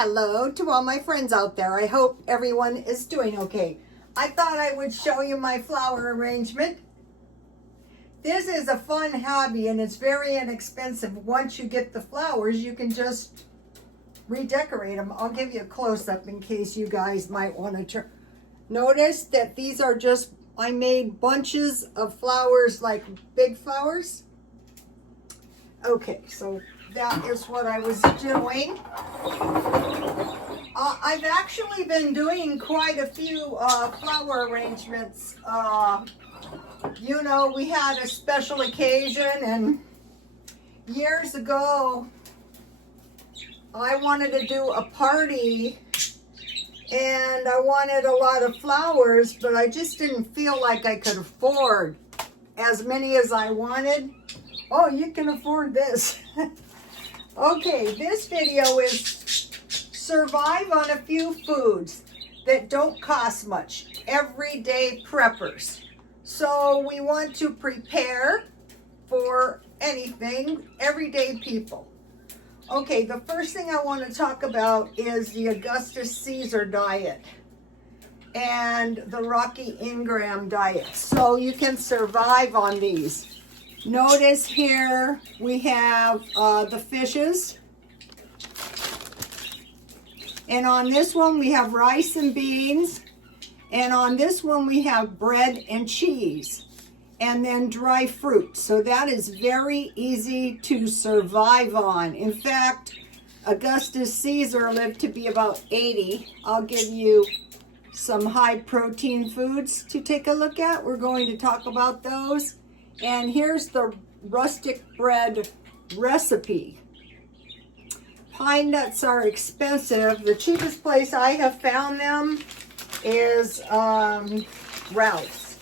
Hello to all my friends out there. I hope everyone is doing okay. I thought I would show you my flower arrangement. This is a fun hobby and it's very inexpensive. Once you get the flowers, you can just redecorate them. I'll give you a close-up in case you guys might want to turn. Notice that these are just, I made bunches of flowers, like big flowers. Okay, so that is what I was doing. I've actually been doing quite a few flower arrangements. You know, we had a special occasion, and years ago, I wanted to do a party, and I wanted a lot of flowers, but I just didn't feel like I could afford as many as I wanted. Oh, you can afford this. Okay, this video is survive on a few foods that don't cost much. Everyday preppers. So we want to prepare for anything, everyday people. Okay, the first thing I want to talk about is the Augustus Caesar diet and the Rocky Ingram diet. So you can survive on these. Notice here we have the fishes. And on this one we have rice and beans. And on this one we have bread and cheese. And then dry fruit. So that is very easy to survive on. In fact, Augustus Caesar lived to be about 80. I'll give you some high protein foods to take a look at. We're going to talk about those. And here's the rustic bread recipe. Pine nuts are expensive. The cheapest place I have found them is Ralph's.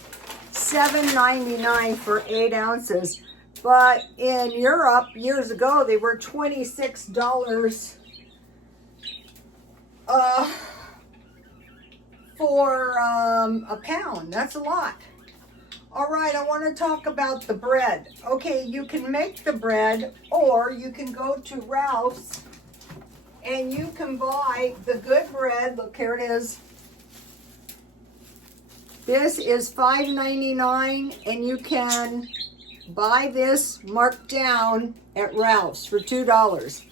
$7.99 for 8 ounces. But in Europe, years ago, they were $26 for a pound. That's a lot. All right, I want to talk about the bread. Okay, you can make the bread, or you can go to Ralph's and you can buy the good bread. Look, here it is. This is $5.99, and you can buy this marked down at Ralph's for $2.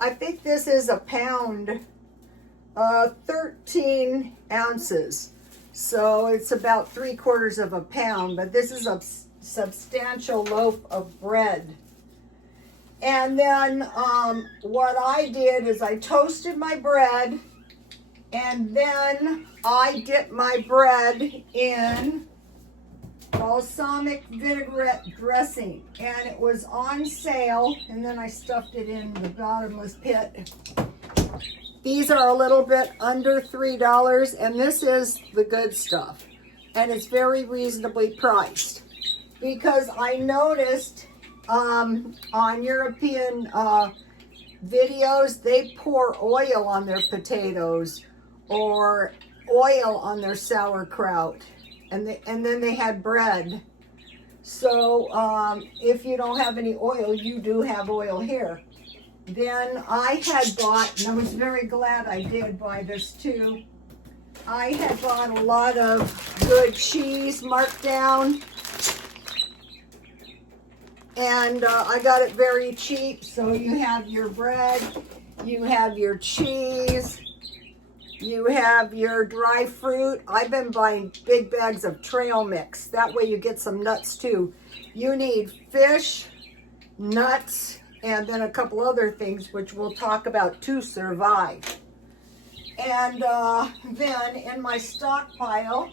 I think this is a pound, 13 ounces. So it's about 3/4 of a pound, but this is a substantial loaf of bread. And then what I did is I toasted my bread, and then I dipped my bread in balsamic vinaigrette dressing, and it was on sale, and then I stuffed it in the bottomless pit. These are a little bit under $3, and this is the good stuff. And it's very reasonably priced. Because I noticed on European videos, they pour oil on their potatoes or oil on their sauerkraut. And then they had bread. So if you don't have any oil, you do have oil here. Then I had bought, and I was very glad I did buy this too, I had bought a lot of good cheese marked down, and I got it very cheap. So you have your bread, you have your cheese, you have your dry fruit. I've been buying big bags of trail mix, that way you get some nuts too. You need fish, nuts, and then a couple other things which we'll talk about to survive. And then in my stockpile,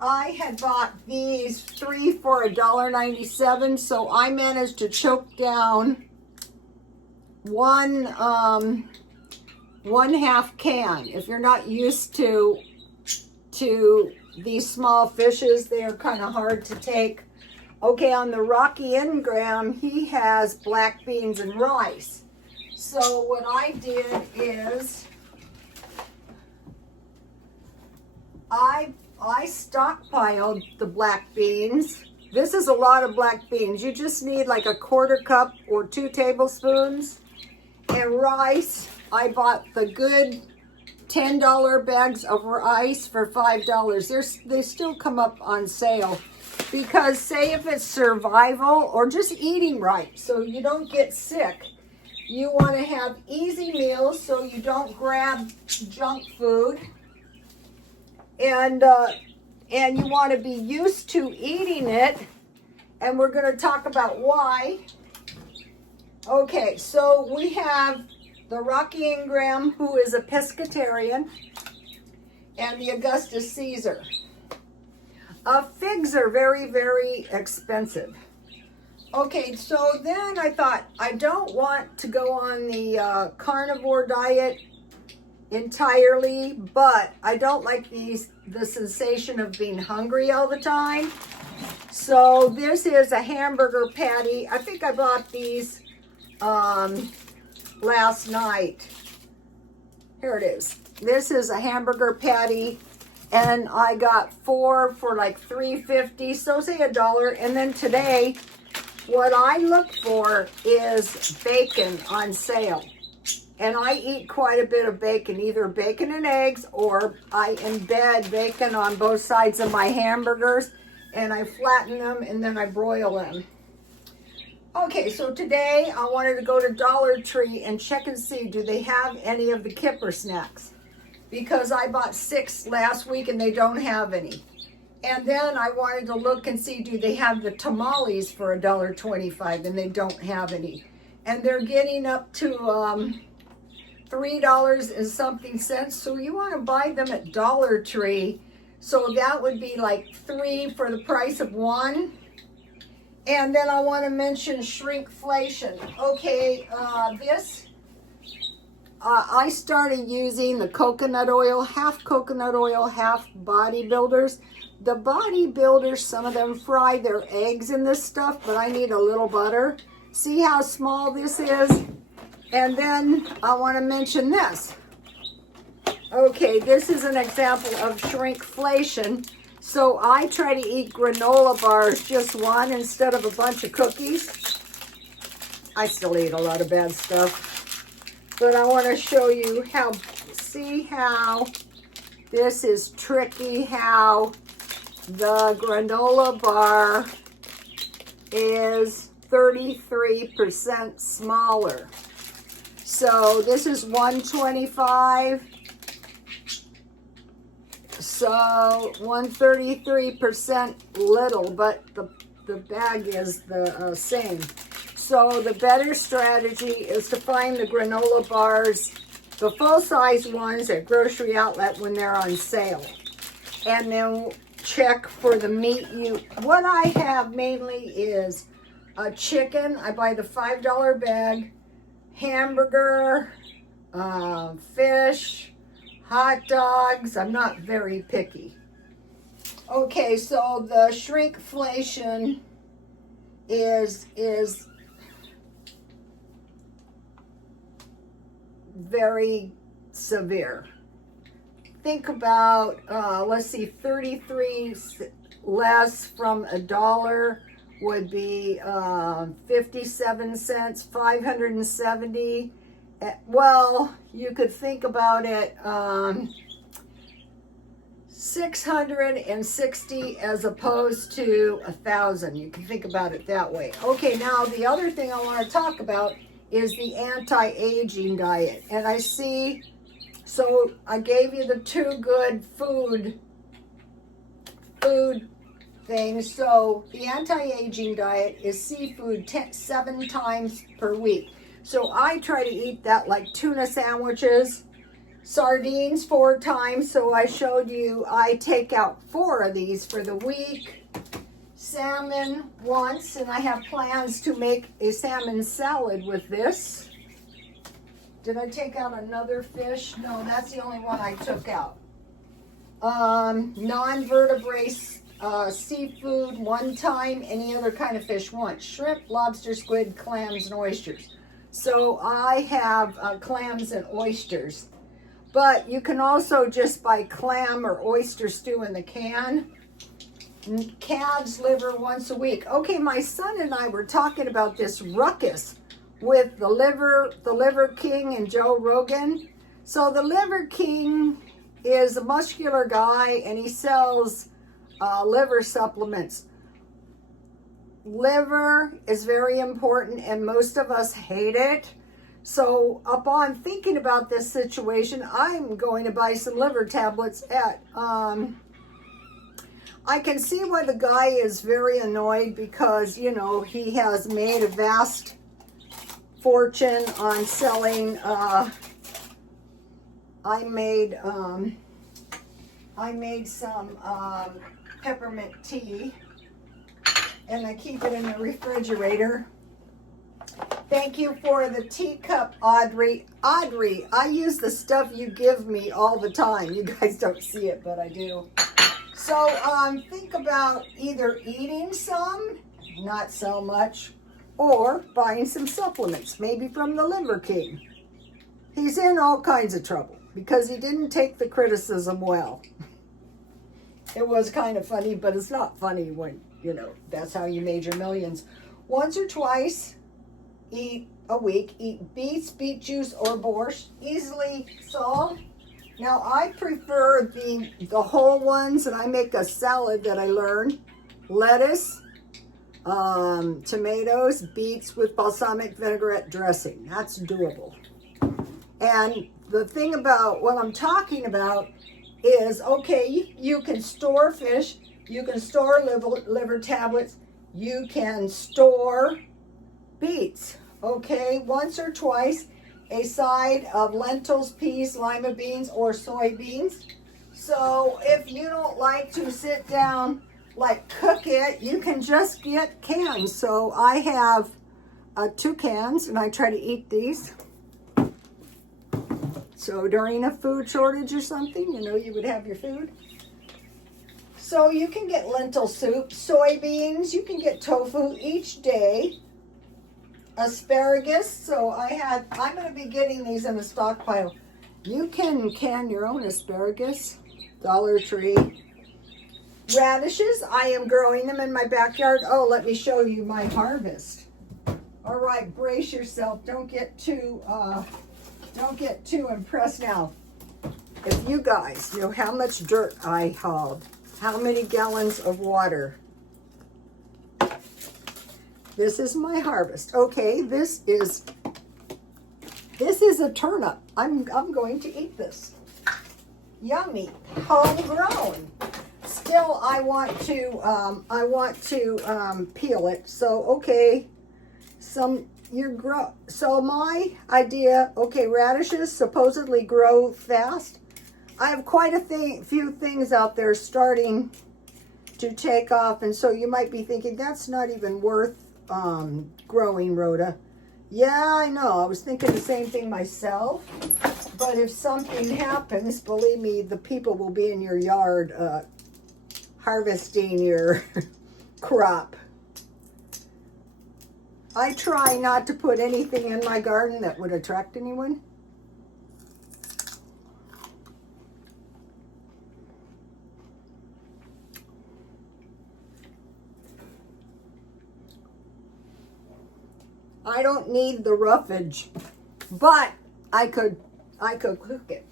I had bought these 3 for $1.97, so I managed to choke down one half can. If you're not used to these small fishes, they are kind of hard to take. Okay, on the Rocky Ingram, he has black beans and rice. So what I did is I stockpiled the black beans. This is a lot of black beans. You just need like a 1/4 cup or 2 tablespoons. And rice, I bought the good $10 bags of rice for $5. They still come up on sale because say if it's survival or just eating right so you don't get sick, you want to have easy meals so you don't grab junk food, and you want to be used to eating it, and we're going to talk about why. Okay, so we have the Rocky Ingram, who is a pescatarian, and the Augustus Caesar. Figs are very, very expensive. Okay, so then I thought, I don't want to go on the carnivore diet entirely, but I don't like the sensation of being hungry all the time. So this is a hamburger patty. I think I bought these last night. Here it is. This is a hamburger patty, and I got 4 for like $3.50, so say $1. And then today, what I look for is bacon on sale. And I eat quite a bit of bacon, either bacon and eggs, or I embed bacon on both sides of my hamburgers, and I flatten them, and then I broil them. Okay, so today I wanted to go to Dollar Tree and check and see, do they have any of the kipper snacks? Because I bought 6 last week and they don't have any. And then I wanted to look and see, do they have the tamales for $1.25, and they don't have any. And they're getting up to $3 and something cents. So you want to buy them at Dollar Tree. So that would be like 3 for the price of 1. And then I want to mention shrinkflation. Okay, I started using the coconut oil, half bodybuilders. The bodybuilders, some of them fry their eggs in this stuff, but I need a little butter. See how small this is? And then I want to mention this. Okay, this is an example of shrinkflation. So I try to eat granola bars, just one instead of a bunch of cookies. I still eat a lot of bad stuff. But I want to show you how, see how this is tricky, how the granola bar is 33% smaller. So this is 125. So 133% little, but the bag is the same. So the better strategy is to find the granola bars, the full-size ones at grocery outlet when they're on sale. And then check for the meat. What I have mainly is a chicken. I buy the $5 bag, hamburger, fish, hot dogs. I'm not very picky. Okay, so the shrinkflation is very severe. Think about, let's see, 33 less from $1 would be 57 cents, 570. Well, you could think about it 660 as opposed to 1,000. You can think about it that way. Okay, now the other thing I want to talk about is the anti-aging diet. And I see, so I gave you the 2 good food things. So the anti-aging diet is seafood 7 times per week. So I try to eat that like tuna sandwiches, sardines 4 times. So I showed you I take out 4 of these for the week. Salmon once, and I have plans to make a salmon salad with this. Did I take out another fish? No, that's the only one I took out. Non-vertebrate seafood 1 time, any other kind of fish once. Shrimp, lobster, squid, clams, and oysters. So I have clams and oysters. But you can also just buy clam or oyster stew in the can. Calves liver once a week. Okay, my son and I were talking about this ruckus. with the Liver King and Joe Rogan. So the Liver King is a muscular guy and he sells liver supplements. Liver is very important and most of us hate it. So upon thinking about this situation, I'm going to buy some liver tablets at, I can see why the guy is very annoyed because, you know, he has made a vast fortune on selling, I made some peppermint tea and I keep it in the refrigerator. Thank you for the teacup, Audrey. Audrey, I use the stuff you give me all the time. You guys don't see it, but I do. So think about either eating some, not so much, or buying some supplements, maybe from the Liver King. He's in all kinds of trouble because he didn't take the criticism well. It was kind of funny, but it's not funny when, you know, that's how you made your millions. Once or twice a week, eat beets, beet juice, or borscht, easily solved. Now, I prefer the whole ones, and I make a salad that I learned. Lettuce, tomatoes, beets with balsamic vinaigrette dressing. That's doable. And the thing about what I'm talking about is, okay, you can store fish, you can store liver tablets, you can store beets, okay, once or twice, a side of lentils, peas, lima beans, or soybeans. So if you don't like to sit down, like cook it, you can just get cans. So I have 2 cans and I try to eat these. So during a food shortage or something, you know, you would have your food. So you can get lentil soup, soybeans, you can get tofu each day. Asparagus, so I'm going to be getting these in a stockpile. You can can your own asparagus, Dollar Tree. Radishes, I am growing them in my backyard. Oh, let me show you my harvest. All right, brace yourself. Don't get too impressed now. If you guys know how much dirt I hauled, how many gallons of water. This is my harvest. Okay, this is a turnip. I'm going to eat this. Yummy, homegrown. Still, I want to peel it. So okay, so my idea. Okay, radishes supposedly grow fast. I have quite a few things out there starting to take off, and so you might be thinking that's not even worth growing, Rhoda. Yeah, I know. I was thinking the same thing myself. But if something happens, believe me, the people will be in your yard harvesting your crop. I try not to put anything in my garden that would attract anyone. I don't need the roughage, but I could cook it.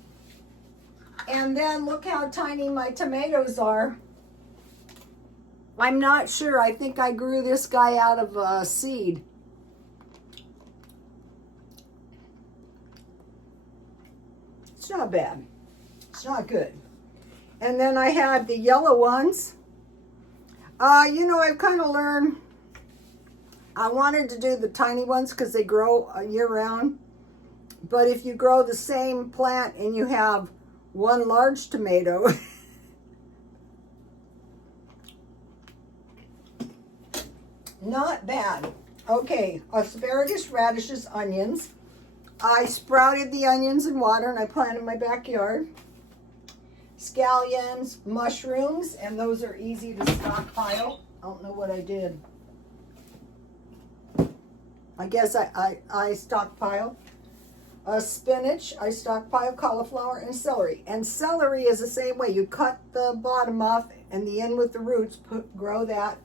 And then look how tiny my tomatoes are. I'm not sure. I think I grew this guy out of a seed. It's not bad. It's not good. And then I had the yellow ones. You know, I've kind of learned. I wanted to do the tiny ones because they grow year round. But if you grow the same plant and you have one large tomato, not bad. Okay, asparagus, radishes, onions. I sprouted the onions in water and I planted in my backyard. Scallions, mushrooms, and those are easy to stockpile. I don't know what I did. I guess I stockpile. Spinach, I stockpile cauliflower and celery. And celery is the same way. You cut the bottom off and the end with the roots, grow that.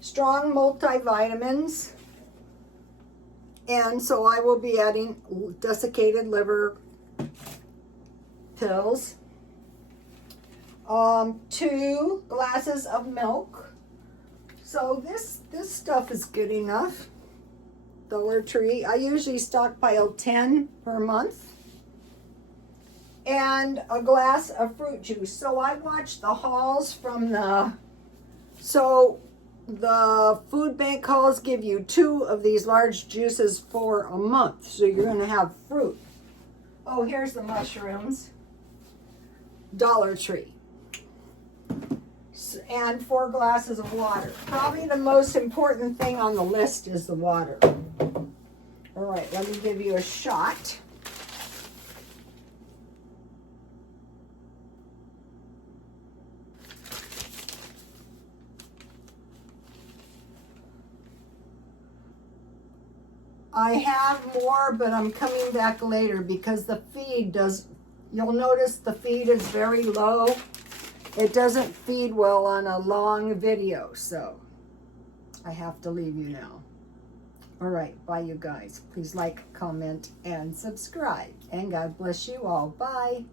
Strong multivitamins. And so I will be adding desiccated liver pills, 2 glasses of milk. So this stuff is good enough. Dollar Tree. I usually stockpile 10 per month. And a glass of fruit juice. So I watched the hauls from the food bank hauls give you 2 of these large juices for a month. So you're going to have fruit. Oh, here's the mushrooms. Dollar Tree. And 4 glasses of water. Probably the most important thing on the list is the water. All right, let me give you a shot. I have more, but I'm coming back later because the feed does, you'll notice the feed is very low. It doesn't feed well on a long video, so I have to leave you now. All right, bye you guys. Please like, comment, and subscribe. And God bless you all. Bye.